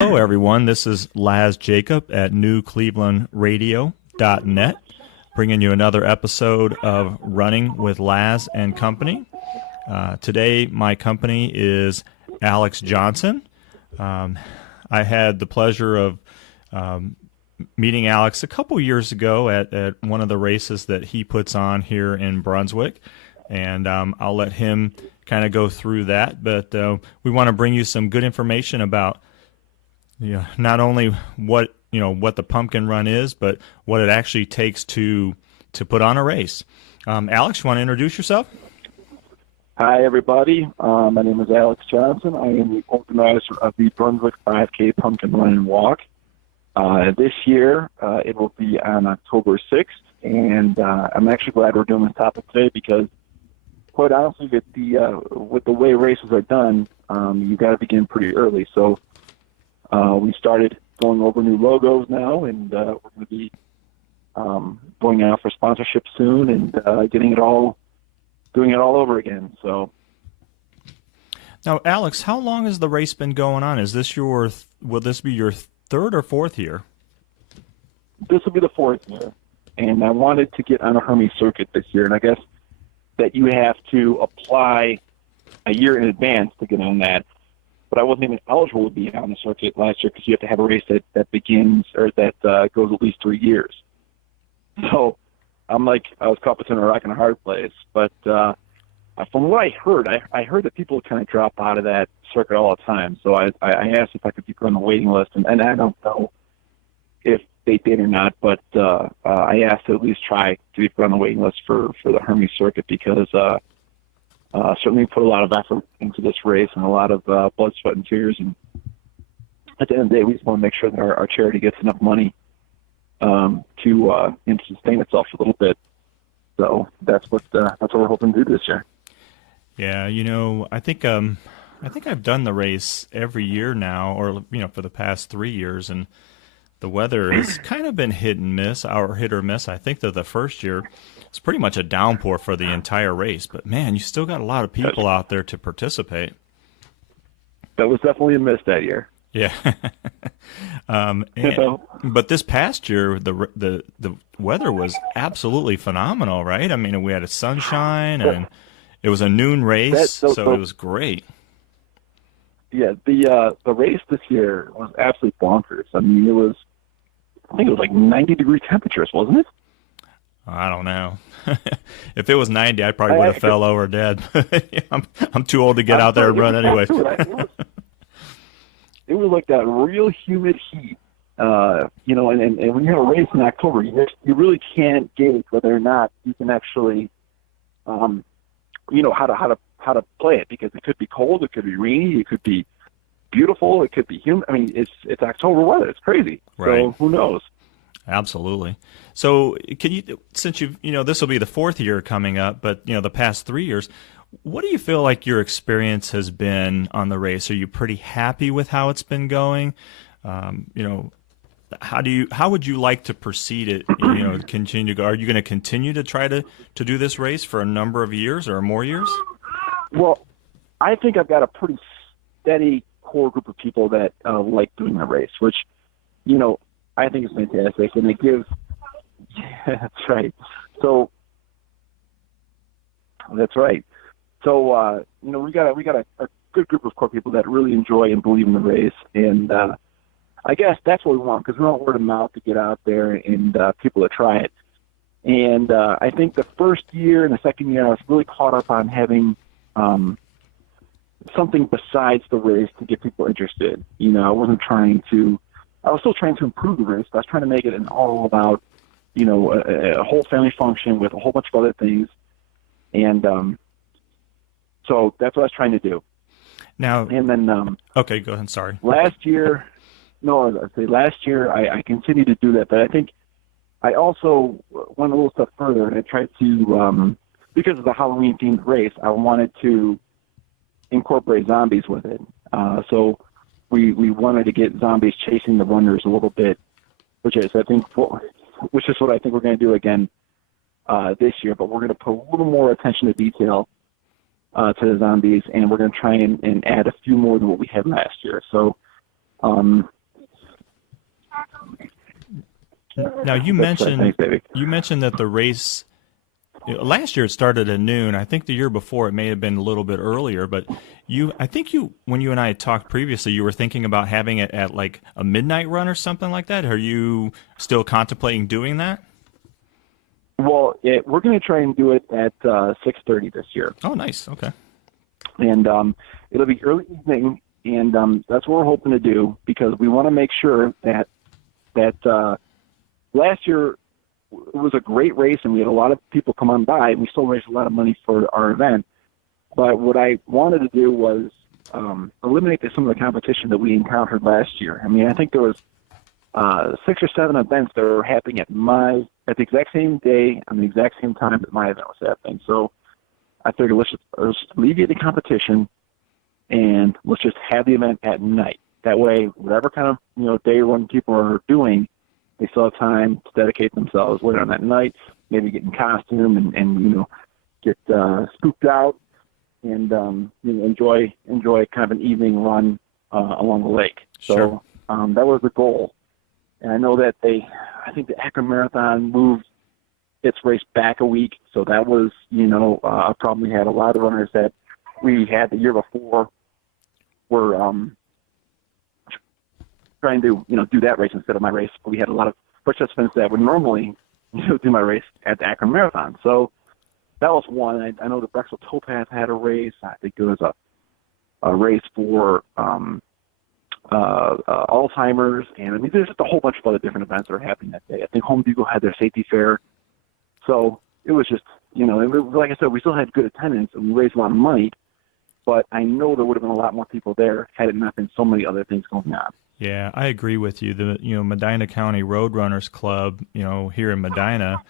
Hello, everyone. This is Laz Jacob at newclevelandradio.net, bringing you another episode of Running with Laz and Company. Today, my company is Alex Johnson. I had the pleasure of meeting Alex a couple years ago at one of the races that he puts on here in Brunswick, and I'll let him kind of go through that. But we want to bring you some good information about not only what the pumpkin run is, but what it actually takes to put on a race. Alex, you want to introduce yourself? Hi, everybody. My name is Alex Johnson. I am the organizer of the Brunswick 5K Pumpkin Run and Walk. This year, it will be on October 6th, and I'm actually glad we're doing this topic today because, quite honestly, with the way races are done, you got to begin pretty early. So we started going over new logos now, and we're going to be going out for sponsorship soon and doing it all over again. So now, Alex, how long has the race been going on? Will this be your third or fourth year? This will be the fourth year, and I wanted to get on a Hermes circuit this year, and I guess that you have to apply a year in advance to get on that. But I wasn't even eligible to be on the circuit last year because you have to have a race that begins or that goes at least 3 years. So I was caught between a rock and a hard place. But from what I heard that people kind of drop out of that circuit all the time. So I asked if I could be put on the waiting list, and I don't know if they did or not, but I asked to at least try to be put on the waiting list for the Hermes circuit because certainly put a lot of effort into this race and a lot of blood, sweat, and tears. And at the end of the day, we just want to make sure that our charity gets enough money to sustain itself a little bit. So that's what we're hoping to do this year. Yeah, I think I've done the race every year now, or for the past 3 years, and the weather has kind of been hit or miss. I think that the first year it's pretty much a downpour for the entire race, but man, you still got a lot of people out there to participate. That was definitely a miss that year. Yeah. But this past year, the weather was absolutely phenomenal, right? I mean, we had a sunshine, and it was a noon race, so it was great. Yeah, the race this year was absolutely bonkers. I mean, I think it was like 90-degree temperatures, wasn't it? I don't know. If it was 90, I probably would have fell over dead. I'm too old to get out there and run anyway. It was like that real humid heat, and when you have a race in October, you really can't gauge whether or not you can actually, how to play it, because it could be cold, it could be rainy, it could be beautiful, it could be humid. I mean, it's October weather. It's crazy. Right. So who knows? Absolutely. So can you, since this will be the fourth year coming up, but the past 3 years, what do you feel like your experience has been on the race? Are you pretty happy with how it's been going? How would you like to proceed it? Are you going to continue to try to do this race for a number of years or more years? Well, I think I've got a pretty steady core group of people that like doing the race, which, I think is fantastic, and it gives. Yeah, that's right. So that's right. So we got a good group of core people that really enjoy and believe in the race, and I guess that's what we want, because we want word of mouth to get out there and people to try it. And I think the first year and the second year, I was really caught up on having something besides the race to get people interested. I was still trying to improve the race, but I was trying to make it an all about, a whole family function with a whole bunch of other things. And so that's what I was trying to do. Now, and then okay, go ahead. Sorry. Last year, I continued to do that, but I think I also went a little step further, and I tried to, because of the Halloween-themed race, I wanted to incorporate zombies with it. So we wanted to get zombies chasing the runners a little bit, which is what I think we're going to do again this year. But we're going to put a little more attention to detail to the zombies, and we're going to try and add a few more than what we had last year. So Um, Now you mentioned thanks, baby. that the race last year it started at noon. I think the year before it may have been a little bit earlier, but I think when you and I had talked previously, you were thinking about having it at like a midnight run or something like that. Are you still contemplating doing that? Well, we're going to try and do it at 6:30 this year, Oh, nice. Okay. and it'll be early evening, and that's what we're hoping to do because we want to make sure that last year it was a great race, and we had a lot of people come on by, and we still raised a lot of money for our event. But what I wanted to do was eliminate some of the competition that we encountered last year. I mean, I think there was 6 or 7 events that were happening at the exact same day on the exact same time that my event was happening. So I figured let's just alleviate the competition and let's just have the event at night. That way, whatever kind of day run people are doing, they still have time to dedicate themselves later on that night, maybe get in costume and get spooked out and enjoy kind of an evening run along the lake. Sure. So that was the goal. And I know that I think the Akron Marathon moved its race back a week, so that was a problem we had. A lot of runners that we had the year before were trying to do that race instead of my race. But we had a lot of participants that would normally do my race at the Akron Marathon. So that was one. I know the Brexel Towpath had a race. I think there was a race for Alzheimer's, and I mean there's just a whole bunch of other different events that are happening that day. I think Home Depot had their safety fair. So it was just like I said, we still had good attendance and we raised a lot of money. But I know there would have been a lot more people there had it not been so many other things going on. Yeah, I agree with you. The Medina County Roadrunners Club, here in Medina,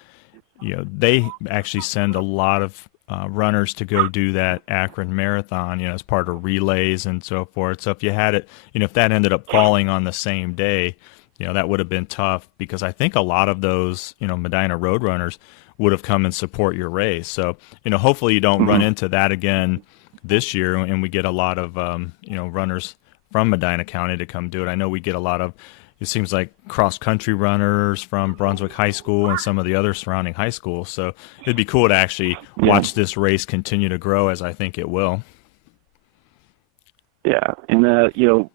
they actually send a lot of runners to go do that Akron Marathon, as part of relays and so forth. So if you had it, if that ended up falling on the same day, that would have been tough because I think a lot of those, Medina Roadrunners would have come and support your race. So, hopefully you don't run into that again this year and we get a lot of, runners from Medina County to come do it. I know we get a lot of, it seems like cross-country runners from Brunswick High School and some of the other surrounding high schools. So it'd be cool to actually watch this race continue to grow as I think it will. Yeah, and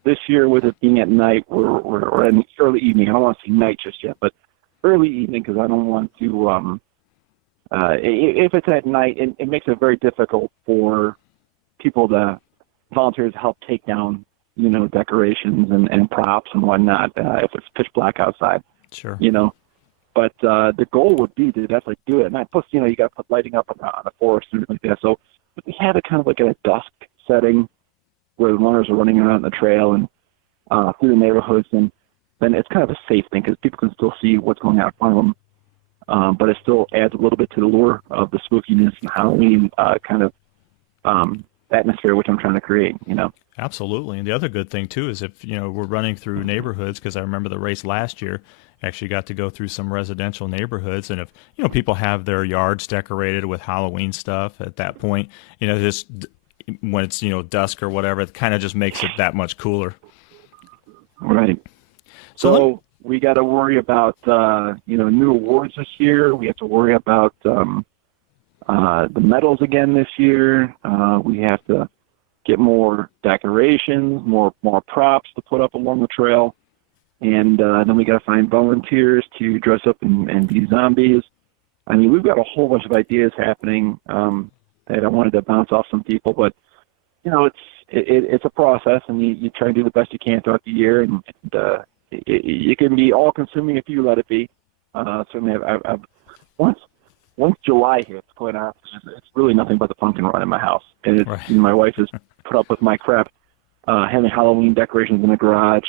this year with it being at night, we're in early evening. I don't want to say night just yet, but early evening because I don't want to. If it's at night, it makes it very difficult for people to volunteers to help take down decorations and props and whatnot if it's pitch black outside. Sure. But the goal would be to definitely do it. And plus, you got to put lighting up on the forest and everything like that. So but we have it kind of like at a dusk setting where the runners are running around the trail and through the neighborhoods, and then it's kind of a safe thing because people can still see what's going on in front of them. But it still adds a little bit to the lure of the spookiness and Halloween kind of atmosphere which I'm trying to create. Absolutely. And the other good thing too is if we're running through neighborhoods, because I remember the race last year actually got to go through some residential neighborhoods, and if people have their yards decorated with Halloween stuff at that point, just when it's dusk or whatever, it kind of just makes it that much cooler. Right. So we got to worry about new awards this year. We have to worry about the medals again this year. We have to get more decorations, more props to put up along the trail, and then we got to find volunteers to dress up and be zombies. I mean, we've got a whole bunch of ideas happening that I wanted to bounce off some people, but it's a process, and you try and do the best you can throughout the year, and it can be all consuming if you let it be. Certainly, I've once July hits, quite honestly, it's really nothing but the pumpkin run in my house, and it's, right. My wife has put up with my crap, having Halloween decorations in the garage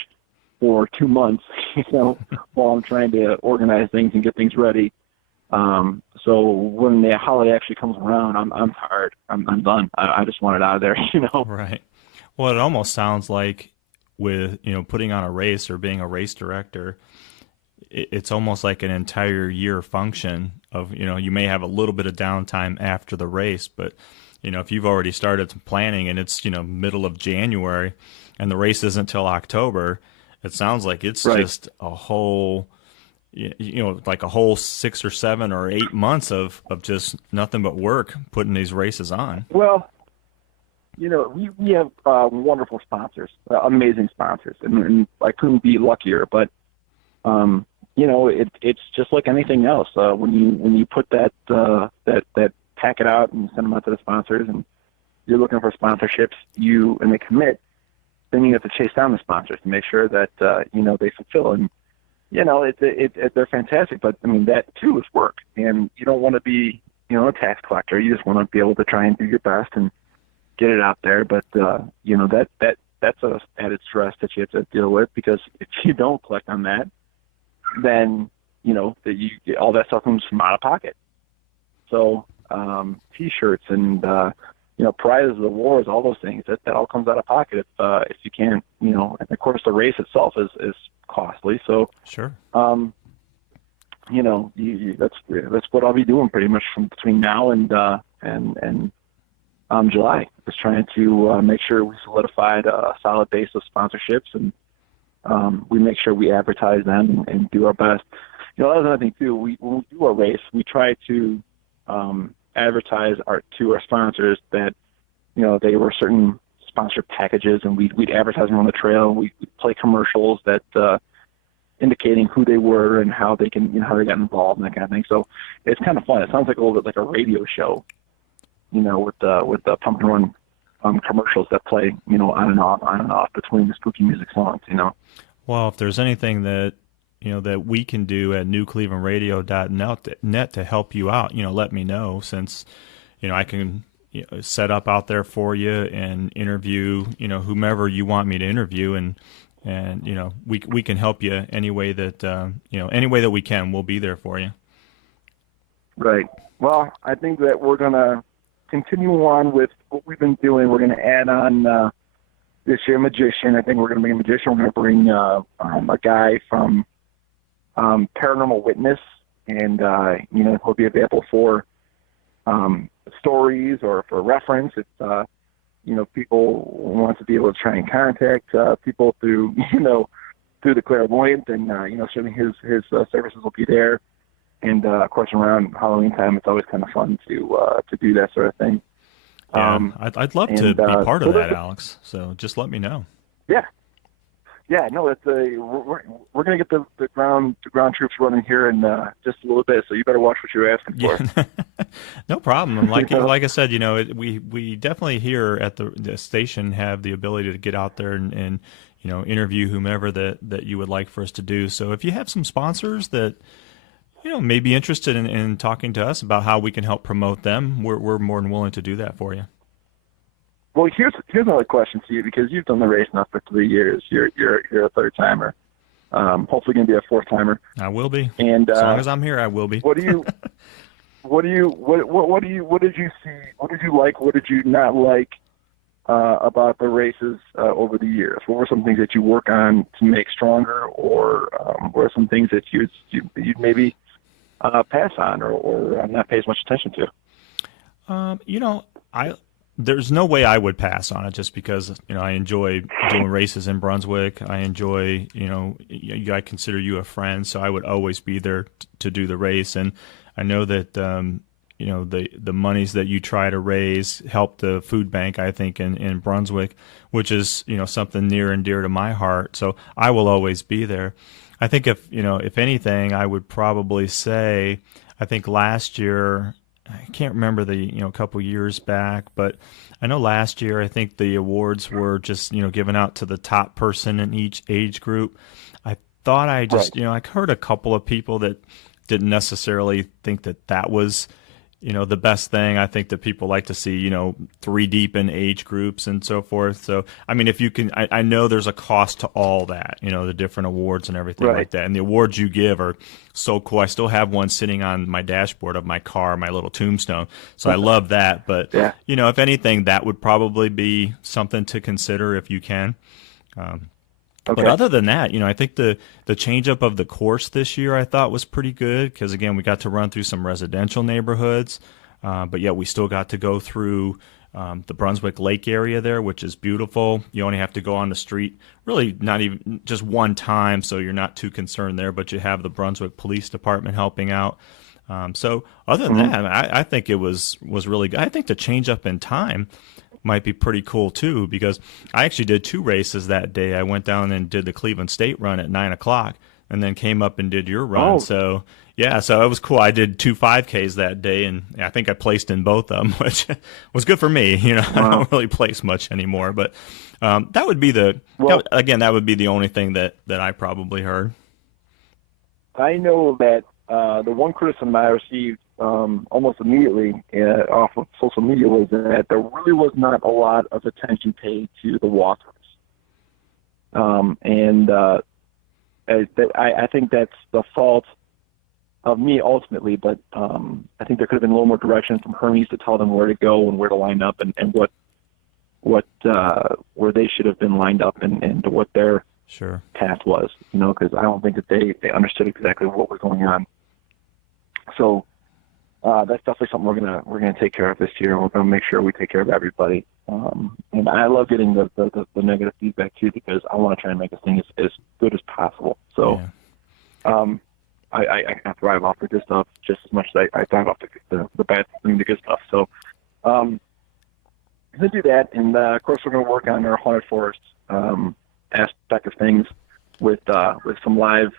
for 2 months, while I'm trying to organize things and get things ready. So when the holiday actually comes around, I'm tired. I'm done. I just want it out of there, Right. Well, it almost sounds like with, putting on a race or being a race director, it's almost like an entire year function of, you may have a little bit of downtime after the race, but, if you've already started some planning and it's, middle of January and the race isn't until October, It sounds like it's Right. just a whole, like a whole 6 or 7 or 8 months of just nothing but work putting these races on. Well, we have wonderful sponsors, amazing sponsors, and I couldn't be luckier. But it's just like anything else. When you put that packet out and send them out to the sponsors, and you're looking for sponsorships, and they commit, then you have to chase down the sponsors to make sure that they fulfill. And they're fantastic, but I mean that too is work, and you don't want to be a tax collector. You just want to be able to try and do your best and get it out there. But that's a added stress that you have to deal with, because if you don't collect on that, then all that stuff comes from out of pocket. So T-shirts and prizes, awards, all those things, that all comes out of pocket if you can't, and of course the race itself is costly. So Sure. That's what I'll be doing pretty much from between now and July. Just trying to make sure we solidified a solid base of sponsorships, and we make sure we advertise them and do our best. That was another thing too. When we do a race, we try to advertise to our sponsors that they were certain sponsor packages, and we'd advertise them on the trail. We'd play commercials that indicating who they were and how they how they got involved and that kind of thing. So it's kind of fun. It sounds like a little bit like a radio show, with the Pumpkin Run commercials that play on and off between the spooky music songs. Well, if there's anything that that we can do at newclevelandradio.net to help you out, let me know, since I can set up out there for you and interview whomever you want me to interview, and we can help you any way that we can. We'll be there for you. Right. Well, I think that we're gonna continue on with what we've been doing. We're gonna add on this year magician. I think we're gonna bring a magician. We're gonna bring a guy from Paranormal Witness, and he'll be available for stories or for reference. If people want to be able to try and contact people through through the clairvoyant, and certainly his services will be there. And of course, around Halloween time, it's always kind of fun to do that sort of thing. Yeah, I'd love to be part of that, Alex. So just let me know. Yeah, no, it's we're going to get the ground troops running here in just a little bit. So you better watch what you're asking for. Yeah. No problem. Like I said, we definitely here at the station have the ability to get out there and interview whomever that you would like for us to do. So if you have some sponsors that may be interested in talking to us about how we can help promote them, we're more than willing to do that for you. Well, here's another question to you, because you've done the race now for 3 years. You're a third timer. Hopefully, going to be a fourth timer. I will be. And as long as I'm here, I will be. What did you see? What did you like? What did you not like about the races over the years? What were some things that you work on to make stronger, or what are some things that you'd maybe pass on or not pay as much attention to? There's no way I would pass on it, just because I enjoy doing races in Brunswick. I enjoy I consider you a friend, so I would always be there to do the race. And I know that the monies that you try to raise help the food bank, I think, in Brunswick, which is something near and dear to my heart. So I will always be there. I think if anything, I would probably say, I think last year, I can't remember a couple years back, but I know last year I think the awards were just given out to the top person in each age group. I thought I heard a couple of people that didn't necessarily think that was the best thing. I think that people like to see 3 deep in age groups and so forth. So I mean, if you can, I know there's a cost to all that, the different awards and everything like that. And the awards you give are so cool. I still have one sitting on my dashboard of my car, my little tombstone. So I love that. But if anything, that would probably be something to consider if you can. But other than that, I think the change up of the course this year I thought was pretty good, because again, we got to run through some residential neighborhoods, but yet we still got to go through the Brunswick Lake area there, which is beautiful. You only have to go on the street, really not even just one time, so you're not too concerned there. But you have the Brunswick Police Department helping out. So other than that, I think it was really good. I think the change up in time might be pretty cool too, because I actually did 2 races that day. I went down and did the Cleveland State run at 9:00, and then came up and did your run. Oh. So yeah, so it was cool. I did 2 5Ks that day, and I think I placed in both of them, which was good for me. You know, I don't really place much anymore, but that would be that would be the only thing that I probably heard. I know that the one criticism I received almost immediately off of social media was that there really was not a lot of attention paid to the walkers. I think that's the fault of me ultimately, but I think there could have been a little more direction from Hermes to tell them where to go and where to line up and what where they should have been lined up and what their path was, you know, because I don't think that they understood exactly what was going on. So that's definitely something we're gonna take care of this year. We're gonna make sure we take care of everybody. And I love getting the negative feedback too, because I want to try and make this thing as good as possible. So I kind of thrive off the good stuff just as much as I thrive off the bad thing, the good stuff. So I'm gonna do that, and of course we're gonna work on our haunted forest aspect of things with some live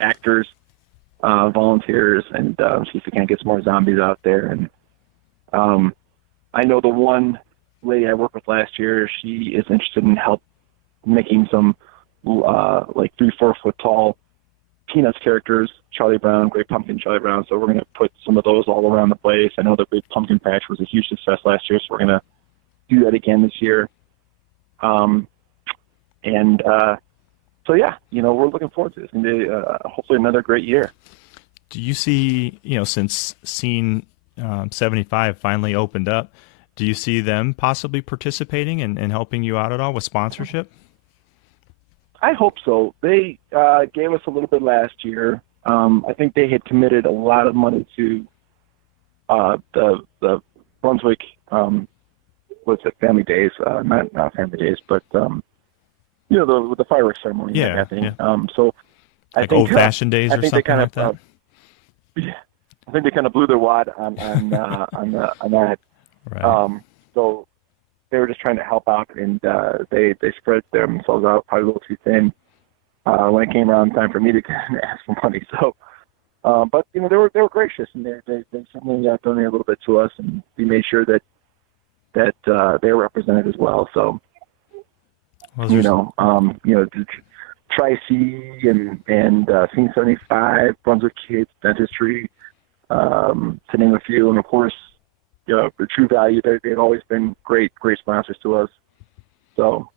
actors, volunteers, and see if we can get some more zombies out there. And I know the one lady I worked with last year, she is interested in help making some like 3-4 foot tall Peanuts characters, Charlie Brown, Great Pumpkin, Charlie Brown. So we're going to put some of those all around the place. I know the Great Pumpkin Patch was a huge success last year, so we're going to do that again this year. So yeah, you know, we're looking forward to this. It's going to be hopefully another great year. Do you see, you know, since Scene 75 finally opened up, do you see them possibly participating and helping you out at all with sponsorship? I hope so. They gave us a little bit last year. I think they had committed a lot of money to the Brunswick, what's it, Family Days? Not Family Days, but you know, the fireworks ceremony. Yeah. So I like think old-fashioned days or something like that. I think they kind of blew their wad on that. Right. So they were just trying to help out, and they spread themselves out probably a little too thin when it came around time for me to ask for money. So, but you know, they were gracious, and they certainly donated a little bit to us, and we made sure that they were represented as well. So, you know, Tri-C and Scene 75, Brunswick Kids, Dentistry, to name a few, and of course, you know, for True Value, they've always been great sponsors to us. So,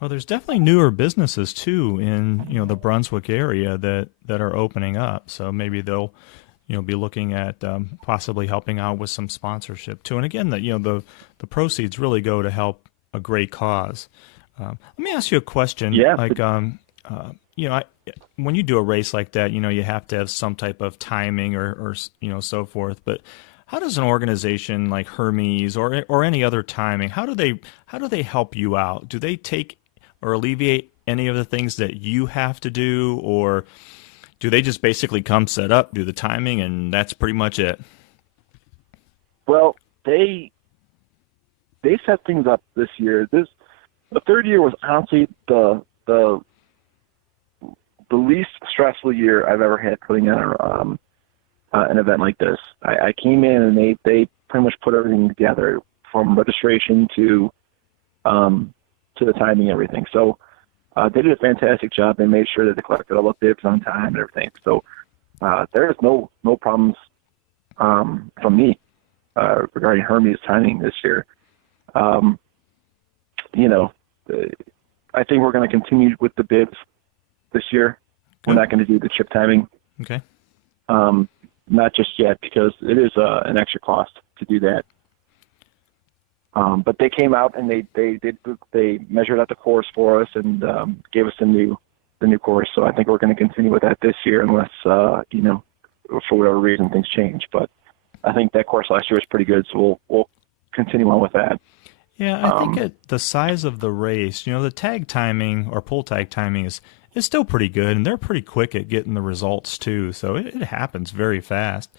well, there's definitely newer businesses too in, you know, the Brunswick area that are opening up. So maybe they'll, you know, be looking at possibly helping out with some sponsorship too. And again, the proceeds really go to help a great cause. Let me ask you a question. Yeah. Like, you know, when you do a race like that, you know, you have to have some type of timing or you know, so forth. But how does an organization like Hermes or any other timing, how do they help you out? Do they take or alleviate any of the things that you have to do, or do they just basically come set up, do the timing, and that's pretty much it? Well, they set things up this year. The third year was honestly the least stressful year I've ever had putting on an event like this. I came in and they pretty much put everything together from registration to the timing and everything. So they did a fantastic job. They made sure that they collected all the bibs on time and everything. So there is no problems from me regarding Hermes timing this year. You know, I think we're going to continue with the bibs this year. Good. We're not going to do the chip timing. Okay. Not just yet, because it is an extra cost to do that. But they came out and they measured out the course for us and gave us the new course. So I think we're going to continue with that this year, unless you know, for whatever reason things change. But I think that course last year was pretty good, so we'll continue on with that. Yeah, I think the size of the race, the tag timing or pull tag timing is still pretty good, and they're pretty quick at getting the results too. So it happens very fast.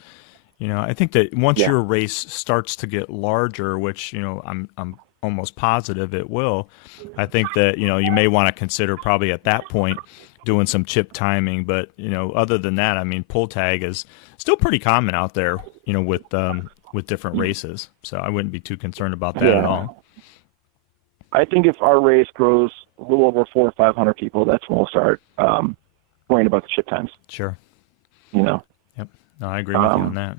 I think that once Yeah. your race starts to get larger, which I'm almost positive it will, I think that you may want to consider probably at that point doing some chip timing. But other than that, I mean, pull tag is still pretty common out there. With different races, so I wouldn't be too concerned about that at all. I think if our race grows a little over 400 or 500 people, that's when we'll start worrying about the chip times. Sure. Yep. No, I agree with you on that.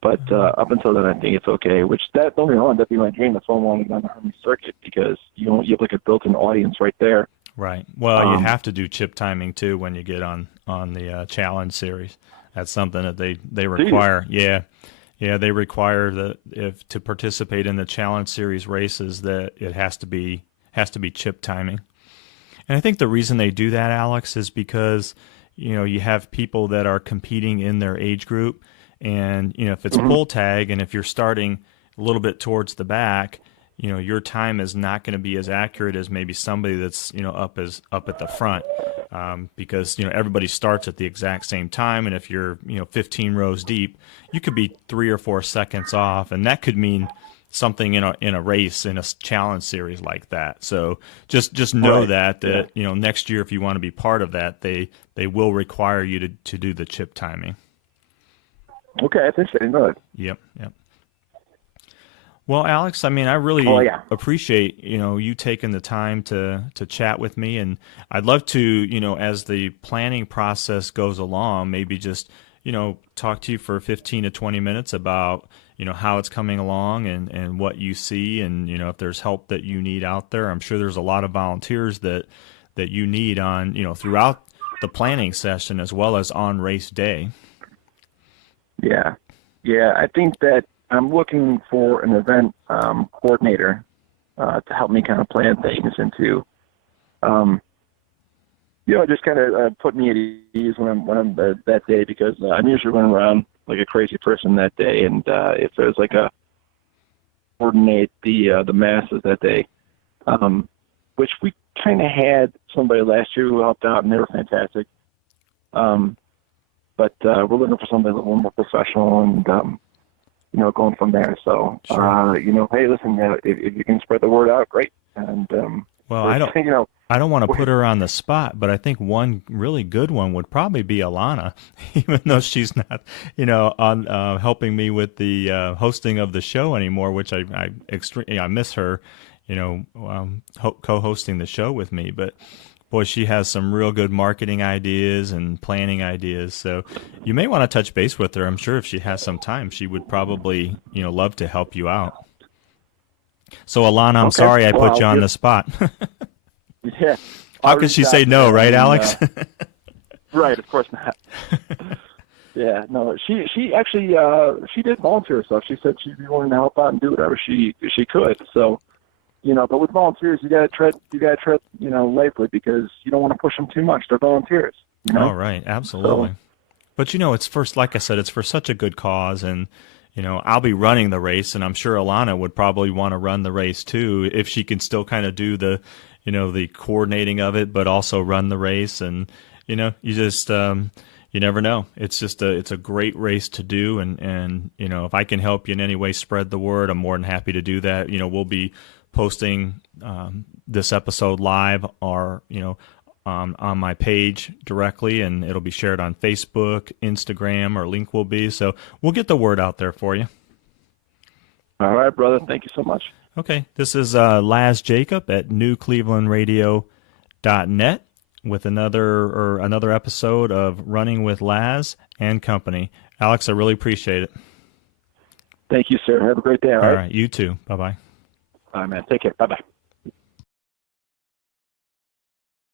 But up until then, I think it's okay. Which don't get me wrong, that'd be my dream. That's why I want to get on the Hermes circuit, because you have like a built-in audience right there. Right. Well, you have to do chip timing too when you get on the Challenge Series. That's something that they require. Yeah. Yeah, they require that if to participate in the Challenge Series races that it has to be chip timing. And I think the reason they do that, Alex, is because you have people that are competing in their age group, and if it's pull tag, and if you're starting a little bit towards the back, your time is not going to be as accurate as maybe somebody that's up at the front, because everybody starts at the exact same time, and if you're 15 rows deep, you could be 3 or 4 seconds off, and that could mean something in a race, in a Challenge Series like that. So just know that next year, if you want to be part of that, they will require you to do the chip timing. Okay, I think so. I know it. Yep. Well, Alex, I mean, I really appreciate you taking the time to chat with me, and I'd love to as the planning process goes along, maybe just talk to you for 15 to 20 minutes about how it's coming along and what you see, and if there's help that you need out there. I'm sure there's a lot of volunteers that you need on throughout the planning session as well as on race day. Yeah, I think that I'm looking for an event coordinator to help me kind of plan things and to, just kind of put me at ease when I'm that day, because I'm usually running around like a crazy person that day, and if there's like a coordinate the masses that day, which we kind of had somebody last year who helped out, and they were fantastic. But we're looking for somebody a little more professional and, going from there. So, sure. Hey, listen, if you can spread the word out, great. And well, I don't want to put her on the spot, but I think one really good one would probably be Alana, even though she's not, on helping me with the hosting of the show anymore, which I miss her, co-hosting the show with me, but. Boy, she has some real good marketing ideas and planning ideas. So you may want to touch base with her. I'm sure if she has some time, she would probably, love to help you out. So Alana, I'm sorry I put you on the spot. Yeah. How could she say no, right, Alex? Right, of course not. Yeah, no, she actually she did volunteer herself. She said she'd be willing to help out and do whatever she could. So. But with volunteers, you gotta tread, lightly, because you don't want to push them too much. They're volunteers. Oh, right, absolutely. So, but it's first, like I said, it's for such a good cause, and I'll be running the race, and I'm sure Alana would probably want to run the race too, if she can still kind of do the, the coordinating of it, but also run the race, and you just. You never know. It's just it's a great race to do, and if I can help you in any way spread the word, I'm more than happy to do that. We'll be posting this episode live or on my page directly, and it'll be shared on Facebook, Instagram, or link will be. So we'll get the word out there for you. All right, brother. Thank you so much. Okay. This is Laz Jacob at newclevelandradio.net with another episode of Running with Laz and Company. Alex, I really appreciate it. Thank you, sir. Have a great day. All right. You too. Bye-bye. All right, man. Take care. Bye-bye.